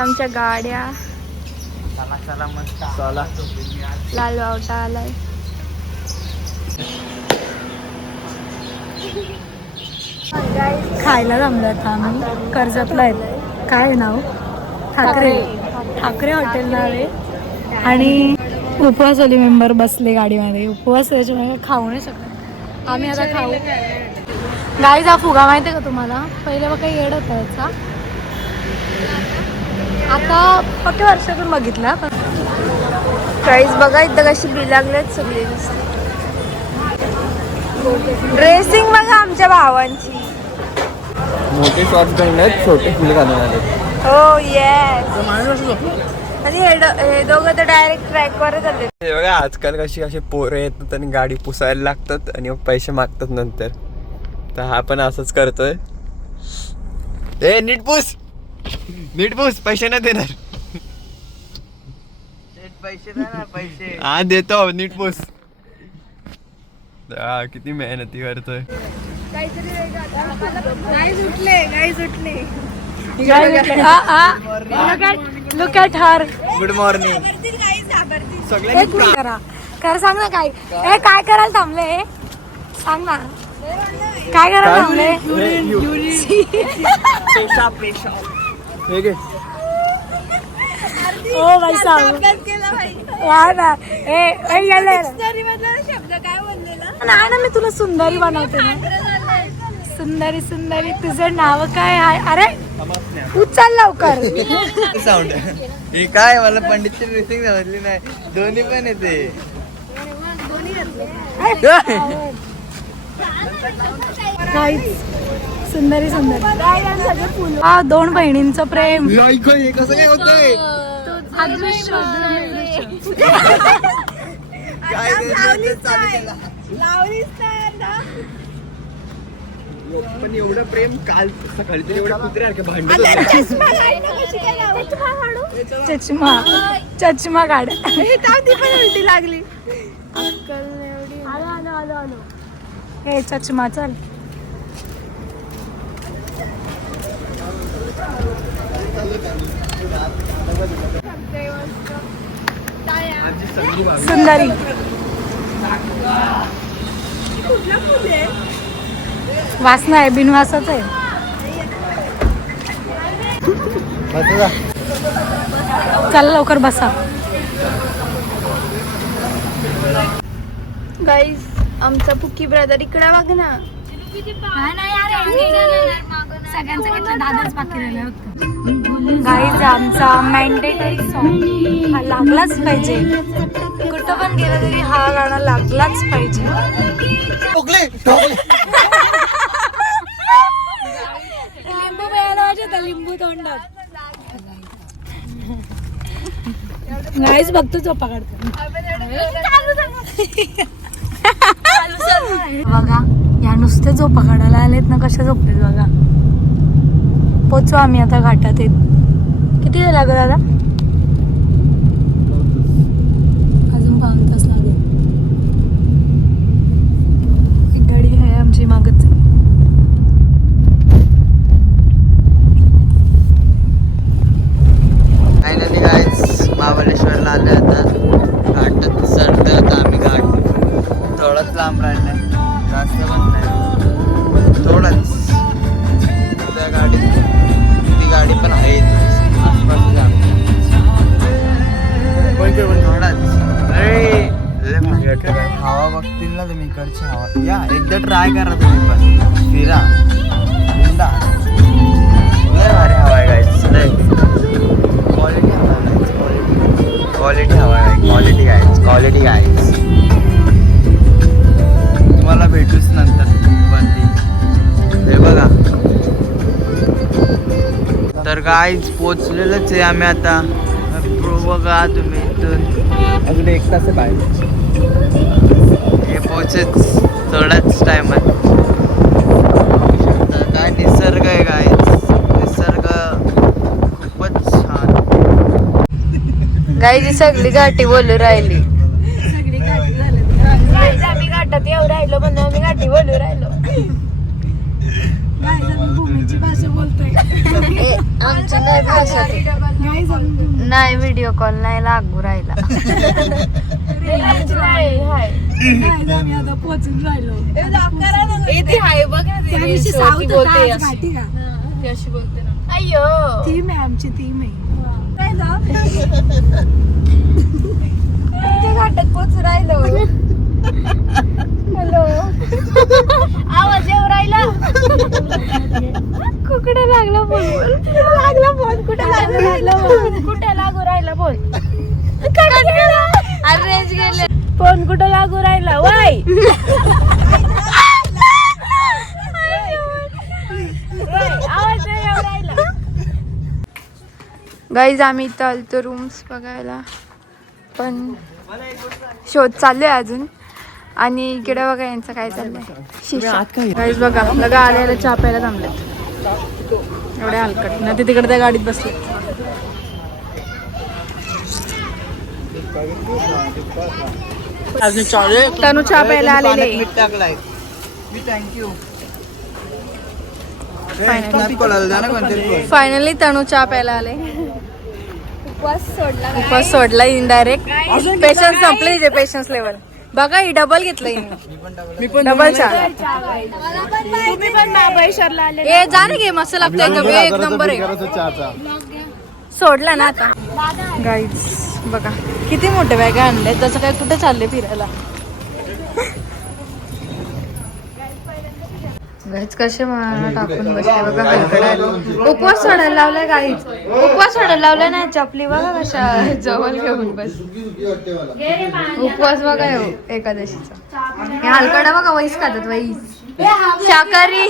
आमच्या गाड्या. चला मस्त चला. लाल बावटा आलाय. खायला जमलं आम्ही. कर्जतला आहेत. काय नाव? ठाकरे हॉटेल नाव आहे. आणि उपवासवाली मेंबर बसले गाडीमध्ये. उपवास त्याच्यामुळे खाऊ नाही शकत आम्ही. आता खाऊ. गाईज हा फुगा माहिती आहे का तुम्हाला? पहिले बघा येड होता याचा. आता फक्त वर्षातून बघितला. गाईज बघा इथं कशी बी लागलेत सगळे. ड्रेसिंग बघा आमच्या भावांची. मोठे शॉर्ट घालून आहेत, छोटे फुलं घालून आले. हो येस. आणि हे दोघं तर डायरेक्ट ट्रॅकवरच आले. हे बघा आजकाल कशी पोरं येतात आणि गाडी पुसायला लागतात आणि मग पैसे मागतात नंतर. तर हा पण असंच करतोय. ए नीट पुस पैसे नाही देणार. पैसे देणार पैसे. हा देतो नीट पुस. किती मेहनती करतोय. Look at her. Good morning. कर सांग ना काय. काय करायला थांबले? सांग ना काय करायला थांबले? ओ भाई साहब यार ना. नाही ना मी तुला सुंदरी बनवते ना. सुंदरी सुंदरी तुझं नाव काय आहे? अरे उचल लवकर. साऊंड हे काय मला पंडितची ड्रेसिंग समजली नाही. दोन्ही पण येते. सुंदरी सुंदरी. हा दोन बहिणींचं प्रेम. कसं काय होतंय? पण एवढं प्रेम काल सकाळी तर एवढं कुत्र्यासारखं भांडण. चष्मा काढ. ती पण उलटी लागली. आलो हे चष्मा चल. सुंदरी वासना आहे. बिनवासाच आहे. चला लवकर बसा. गाईज आमचा पुकी ब्रदर इकडे बघ ना. गाईज आमचा मॅन्डेटरी सॉन्ग हा लागलाच पाहिजे. कुठं पण गेलं तरी हा गाणं लागलाच पाहिजे. लिंबू प्यायला लिंबू तोंडात. गाईज बघतो झोपा काढतो. बघा या नुसते झोपा काढायला आलेत ना. कशा झोपलेत बघा. पोचू आम्ही आता घाटात. किती वेळ लागेल दादा? अजून 5 तास लागेल. एक गाडी आहे आमची मागच. फायनली गाईज महाबळेश्वरला आले. आता घाटात चढतोय आता आम्ही. घाट थोडाच लांब राहिलाय, जास्त पण नाही, थोडंच. त्या गाडीत ती गाडी पण आहे आसपास थोडाच. हवा बघतील ना तुम्ही इकडची हवा. या एकदा ट्राय करा तुम्ही पण. फिरा लय भारी हवा आहे गाईज. लय क्वालिटी हवा आहे. क्वालिटी हवा आहे. Quality guys. तुम्हाला भेटूच नंतर वरती. हे बघा. तर गाईज पोचलेलंच आहे आम्ही आता. बघा तुम्ही इथून अगदी 1 तास पाहिजे. हे पोचेच थोड्याच टायमात. काय निसर्ग आहे गाईज. निसर्ग खूपच छान. गाईची सगळी घाटी बोलू राहिली. आम्ही घाटात येऊ राहिलो पण आम्ही घाटी बोलू राहिलो. भूमीची भाषा बोलतोय. आमची नाही भाषा. नाही व्हिडिओ कॉल नाही लागू राहिला. आम्ही आता पोहोचून राहिलो. अय्यो थीम आहे आमची, थीम आहे. घाटात पोचू राहिलो. हॅलो आवाज येऊ राहिला. कुठे लागला फोन? लागला फोन. कुठे लागला फोन? कुठे लागू राहिला फोन? अरेंज गेले फोन. कुठं लागू राहिला? वाय आवाज नाही येऊ राहिला. गाईज आम्ही इथं आलतो रूम्स बघायला, पण शोध चालू आहे अजून. आणि इकडे बघा यांचं काय चाललंय. गाईज बघा लगा आल्याला चहा प्यायला थांबलेत. एवढे हलकट ना ते तिकडे त्या गाडीत बसले. तनु चहा प्यायला आलेले. फायनली तनु चहा प्यायला आले. उपवास सोडला इनडायरेक्ट. पेशन्स संपले हिचे, पेशन्स लेवल बघा. ही डबल घेतलं डबल चहा. ए जा ना घे, मस्त लागतं एकदम एक नंबर आहे. सोडला ना आता. गाईज बघा किती मोठे बॅग आणले. तसं काय कुठे चालले फिरायला. गाईज कसे मला टाकून बसले बघा. उपवास सोडायला लावलाय गाईज. उपवास सोडायला लावलाय ना. चपली बघा कशा जवळ घेऊन बस. उपवास बघा एकादशीचा. हे हलकडा बघा. वैस खातात वैस. शाकाहारी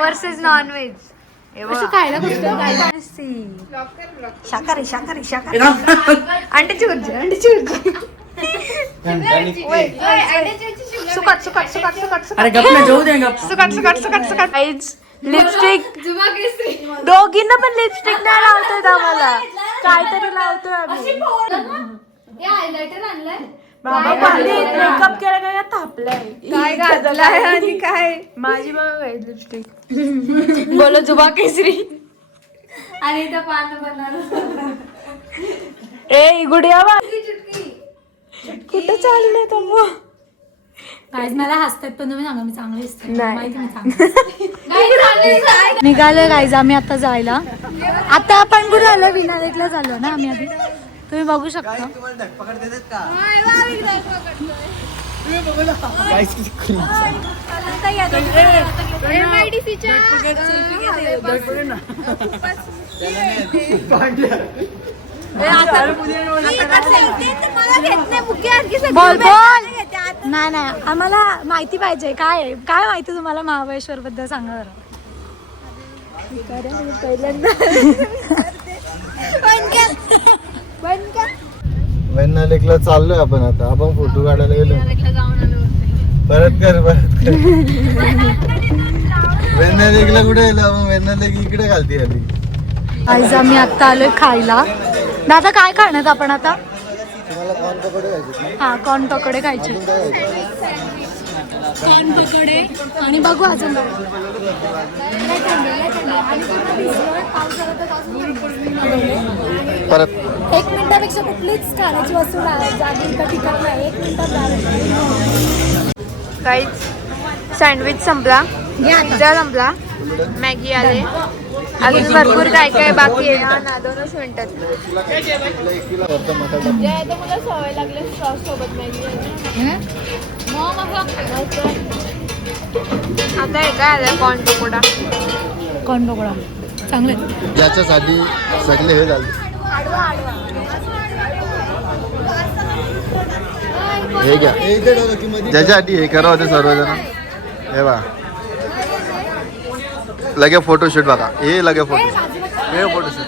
वर्सेस नॉन व्हेज. खायला शाकाहारी शाकाहारी शाकाहारी. अंड्याची भुर्जी, अंड्याची भुर्जी. सुकट सुकट सुकट सुकट सुकट सुकट सुकट सुकट. लिपस्टिक दोघींना पण लिपस्टिक नाही लावतोय आम्हाला. काहीतरी लावतोय आम्ही. मेकअप केला काय थापलाय. काय घातलाय आणि काय माझी बघा काय लिपस्टिक. बोलो जुबा केसरी. आणि त्या पान बनणार. ए गुडिया कुठं चाललंय तो? गाईज मला हसतात, पण तुम्ही सांगा मी चांगले दिसते. नाही. निघालोय गाईज आम्ही आता जायला. आता आपण कुठे आलो? विनायकला झालो ना आम्ही आधी. तुम्ही बघू शकता. बोल बोल. नाही नाही आम्हाला माहिती पाहिजे. काय काय माहिती तुम्हाला महाबळेश्वर बद्दल सांगा जरा. वैनालेकला चाललोय आपण. आता आपण फोटो काढायला गेलो. परत कर वैनालेकला कुठे गेलो आपण? वैनालेक इकडे घालती आली. आज आम्ही आता आलोय खायला. दादा काय खाण्यात आपण आता? तुम्हाला कॉर्न पकोडे खायचे? हा कॉर्न पकोडे खायचे. कॉर्न पकोडे आणि बघू अजून परत 1 मिनिटापेक्षा कुठलीच खाण्याची वस्तू जागी ठिकाण नाही. 1 मिनिटात. काहीच सँडविच संपला, पिझ्झा संपला, मॅगी आले, अजून भरपूर काय काय बाकी आहे. हा ना 2च मिनिटात. मला सवय लागली सॉस सोबत मॅगी. आता हे काय आलं? कॉर्न पकोडा. कॉर्न पकोडा चांगले. याच्यासाठी सगळे हे झाले. हे घ्या. ज्याच्यासाठी हे करा होते सर्वजण. हे बा लगे फोटोशूट बघा. हे लगे फोटोशूट. हे फोटोशूट.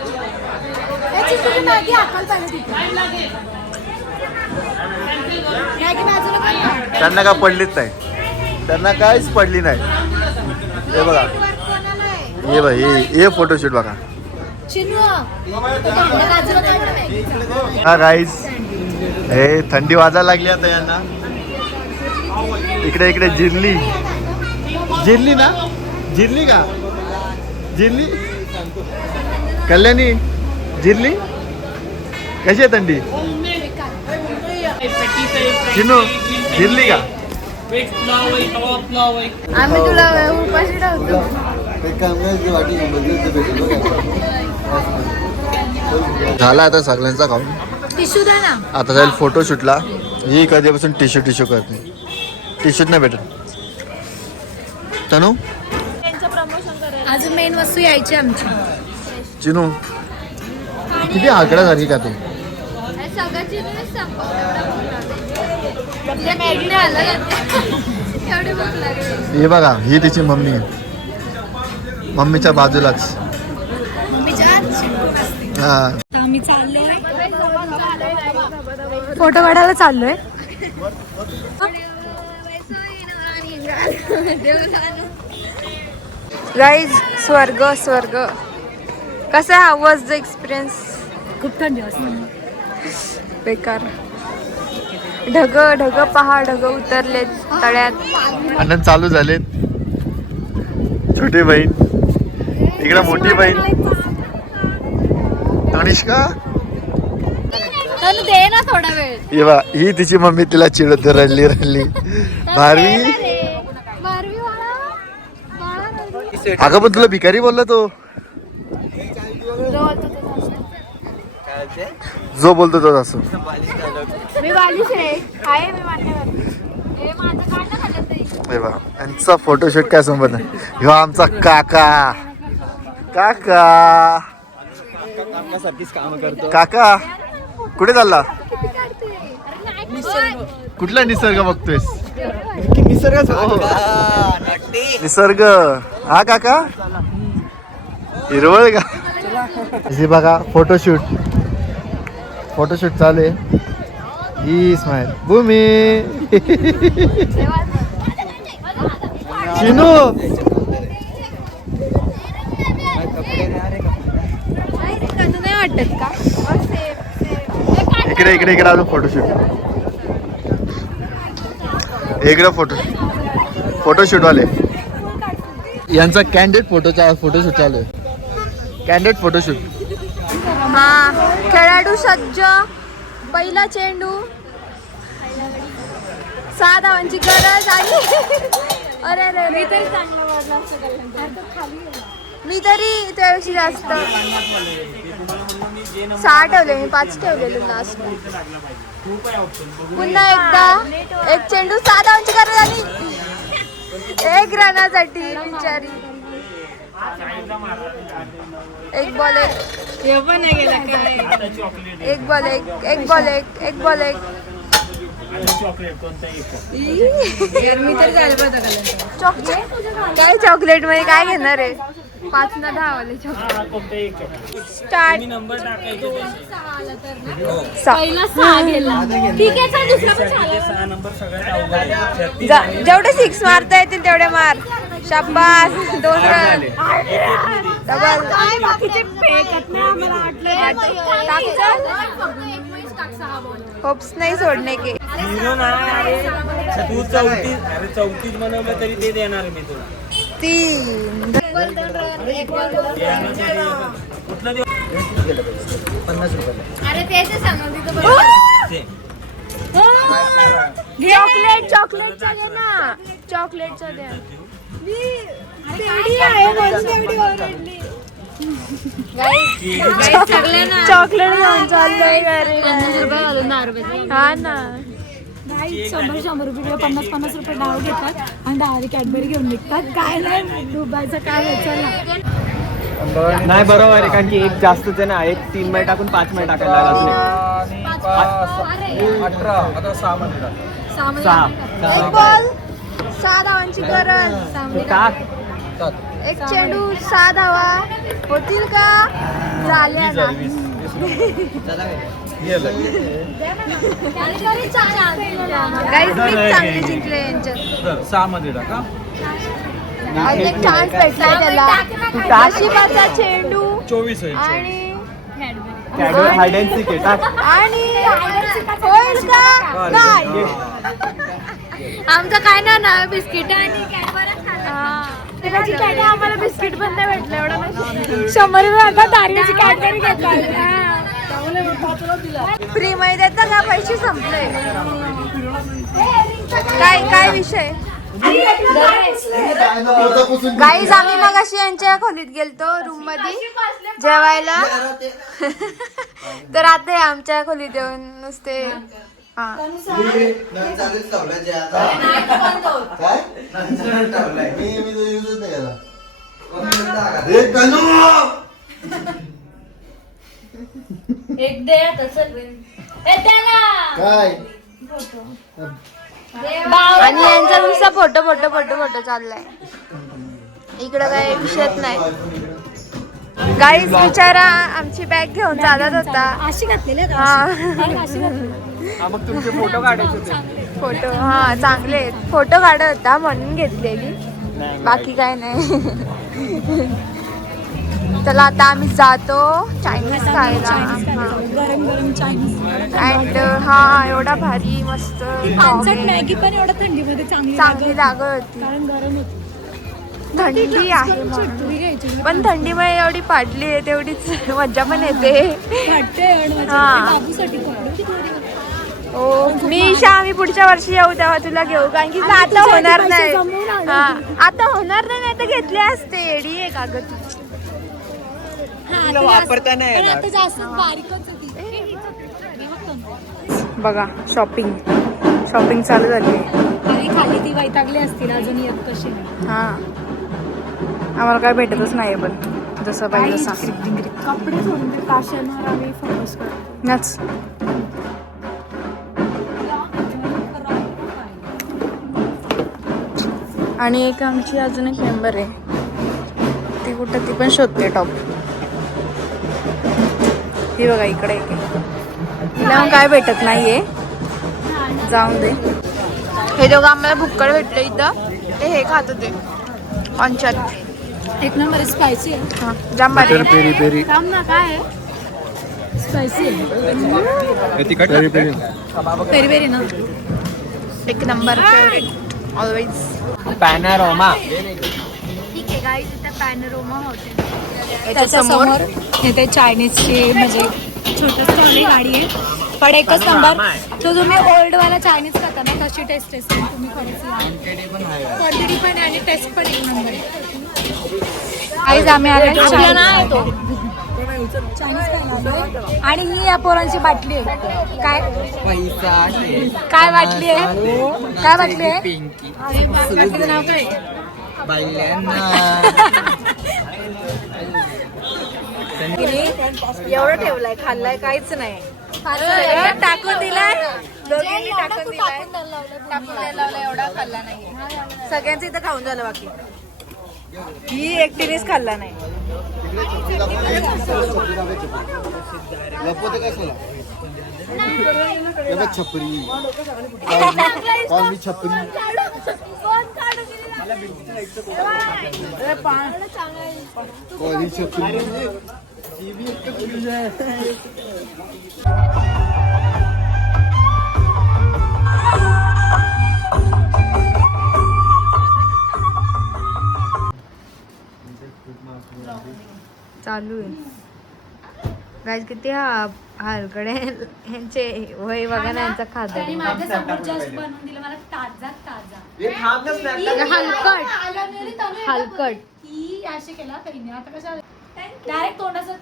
त्यांना काय पडलीच नाही. त्यांना काहीच पडली नाही. हे बघा. हे बघा हे फोटोशूट बघा. हा गाईज हे थंडी वाजायला लागली आता यांना. इकडे इकडे जिरली. जिरली ना? जिरली का? जिरली कल्याणी? जिरली कशी आहे थंडी? चिनू फिरली का? आम्ही तुला उपाशी ठेवतो. झाला आता सगळ्यांचा खाऊन. टिश्यू द्या ना. आता जाईल फोटोशूटला. ही कधीपासून टिश्यू करते. टिश्यूच नाही भेटत. तनू अजून मेन वस्तू यायची आमची. चिनू किती आकडा झाली का तू? हे बघा ही तिची मम्मी आहे. मम्मीच्या बाजूलाच. हा आम्ही चाललोय फोटो काढायला चाललोय. गाईज स्वर्ग स्वर्ग. कसं आहे? How was the experience? खूप थंडी असते. बेकार. ढग ढग पहा, ढग उतरलेत तळ्यात. आनंद चालू झाले. छोटी बहीण इकडे, मोठी बहीण तनिष्का. दे ना थोडा वेळ. हे बा ही तिची मम्मी तिला चिडत रडली. भारवी अगं पण तुला भिकारी बोलला तो. जो बोलतो तो असं. मी बालिश आहे. आहे मी मान्य करते. हे बा यांचा फोटोशूट काय संबंध नाही. ह्यो आमचा काका. काका काका कुठे चालला? कुठला निसर्ग बघतोयस? निसर्ग. हा काका हिरवळ का? हे बघा फोटोशूट चालू आहे. ही स्माइल भूमी. चिनू नाही वाटत का? इकडे अजून फोटोशूट. इकडे फोटोशूट वाले यांचा कॅन्डिडेट फोटोशूट चालू आहे. Candidate photoshoot. हा खेळाडू सज्ज. पहिला चेंडू. 6 धावांची गरज आणि अरे मी तरी त्यापेक्षा जास्त 6 ठेवले. मी 5 ठेवलेले लास्ट. पुन्हा एकदा एक चेंडू. 6 धावांची गरज आणि 1 रनासाठी बिचारी. एक बॉल एक. काय चॉकलेट मध्ये काय घेणार आहे? 5 ना 10 वाले चॉकलेट. स्टार्ट. जेवढे 6 मारता येतील तेवढे मार. शाबास. 2 रन. डबल. होप्स नाही सोडणे के. तू 34 बनवलं तरी ते देणार मी तुला. 3 चॉकलेटचा दे ना. चॉकलेटचा द्या. चॉकलेट घेऊन चाललंय घरी. हा ना. 100 रुपये 50 रुपये नाव घेतात आणि डायरेक्ट कॅडबरी घेऊन निघतात. काय नाही डुबायचं काय व्हायचं नाही बरोबर आहे. कारण की एक जास्तच आहे ना. एक 3 मध्ये टाकून 5 मध्ये टाकायला लागले. 6 एक बॉल 6 धावांची गरज. टाक. एक चेंडू 6 धावा होतील का? झाल्या ना. गाईज मी चांगले जिंकले यांच्यात. 6 मध्ये टाका. अजून एक चान्स भेटला त्याला. नशिबाचा चेंडू 24 आणि हाईड अँड सीक आहे. टाक. आणि होईल का? नाही. आमचं काय ना बिस्किट आणि त्याची कॅडबरी. आम्हाला बिस्किट पण नाही भेटलं. एवढं 100 रुपये आता दारीची कॅडबरी घेतली. फ्री मध्ये देता का पैसे संपले काय विषय गाईज आम्ही मग अशी यांच्या खोलीत गेलतो रूम मध्ये जेवायला तर आता हे आमच्या खोलीत येऊन नुसते हा एक दे काय आणि यांचा नुसता फोटो फोटो फोटो फोटो चाललाय इकडं काही विषयच नाही गाईज बिचारा आमची बॅग घेऊन चालत होता अशी घातलेली आहे का? हा अशी घातलेली. मग तुमचे फोटो काढायचे होते. फोटो हा चांगले फोटो काढत होता म्हणून घेतलेली बाकी काय नाही चला आता आम्ही जातो चायनीज खायला गरम गरम चायनीज अँड हा एवडा भारी मस्त पानसट मॅगी पण एवढं थंडीमध्ये चांगली लागत होती कारण गरम होती थंडी आहे म्हणून. चिटकुरी घ्यायची पण थंडीमुळे एवढी पाडली आहे तेवढीच मजा पण येते वाटते हा. बाबूसाठी कपडे हो मी ईशा आम्ही पुढच्या वर्षी येऊ तेव्हा तुला घेऊ कारण की आता होणार नाही हा आता होणार नाही तर घेतले असते एडी आहे का ग तू तुला वापरता नाही येणार. आता जास्त बारीकच होती बघा शॉपिंग चालू झाली आणि खाली ती वैतागली असतील अजून येत कशी हा आम्हाला काय भेटतच नाही पण जसं पाहिजे तसं कपडे सोडून ते फॅशनवर आम्ही फोकस करतो नाच आणि एक आमची अजून एक मेंबर आहे ती कुठं ती पण शोधते टॉप ही बघा इकडे एक आहे. तिला मग काय भेटत नाहीये जाऊन दे हे दोघं आम्हाला भुक्कड भेटले इथं ते हे खात होते ऑनचट एक नंबर स्पायसी आहे हा जाम भारी आहे. पेरी पेरी काम ना काय आहे स्पायसी आहे पेरी पेरी पेरी पेरी ना एक नंबर फेवरेट ऑलवेज पॅनारोमा ठीक आहे गाईज इथं पॅनोरमा हॉटेल त्याच्या समोर इथे चायनीजची म्हणजे छोटं स्टॉल गाडी आहे पण एकच नंबर तो तुम्ही ओल्ड वाला चायनीज खाता ना तशी टेस्ट असते तुम्ही क्वांटिटी पण आहे आणि टेस्ट पण एक नंबर आहे गाईज आम्ही आले आपला नाव आहे तो चायनीज खायला आणि ही या पोरांची बाटली आहे काय काय बाटली आहे काय बाटली आहे बाटलीचं नाव काय एवढं ठेवलंय खाल्लाय काहीच नाही टाकून दिलाय दोघींनी टाकून दिलाय टाकून द्यायला लावलाय एवढा खाल्ला नाही सगळ्यांचं इथं खाऊन झालं बाकी ही एकटीनेच खाल्ला नाही छपरी छपरी चालू आहे गाईज किती हलकडे ह्यांचे वय बघा ना यांचा खादा माझ्यासमोर जस्ट बनवून दिलं मला ताजा ताजा हलकट ही अशी केला काही नाही आता कशा डायरेक्ट तोंडाचं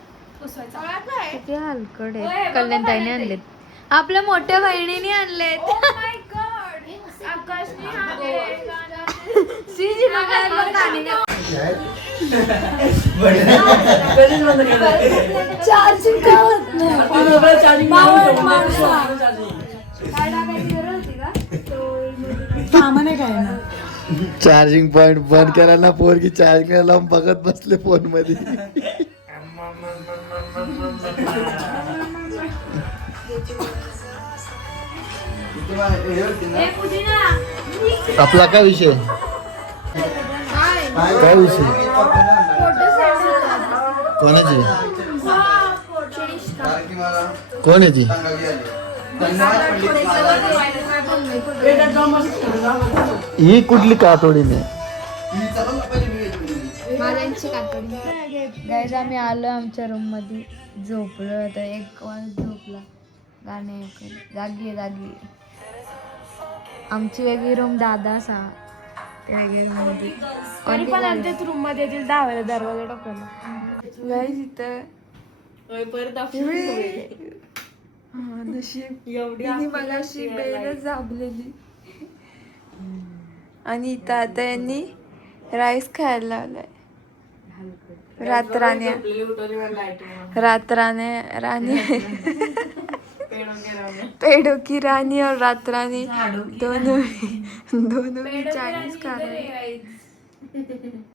पुसवायचं किती हलकट आहे कल्याणताईने आणलेत आपल्या मोठ्या बहिणीने आणलेत चार्जिंग का होत नाही सामान आहे काय ना चार्जिंग पॉइंट बंद करा ना पोरगी चार्जिंग लावून बघत बसले फोन मध्ये आपला काय विषय काय विषय कोणाची कोण आहे ती ही कुठली कातोडी नाही माझ्यांची काकडी गाईज आम्ही आलो आमच्या रूम मध्ये झोपलो आता 1 वाजता झोपला गाणे ऐकत जागी आमची वेगळी रूम दादा सा वेगळी रूम मध्ये तरी पण आमच्याच रूम मध्ये येतील 10 वेळा दरवाजा टाकला गाईज इथं नशीब मगाशी बेलच दाबलेली आणि इथं आता यांनी राईस खायला लावलाय रात्राने राणी पेड़ों की रानी और रात रानी दोनों भी चाइनीज खा रहे हैं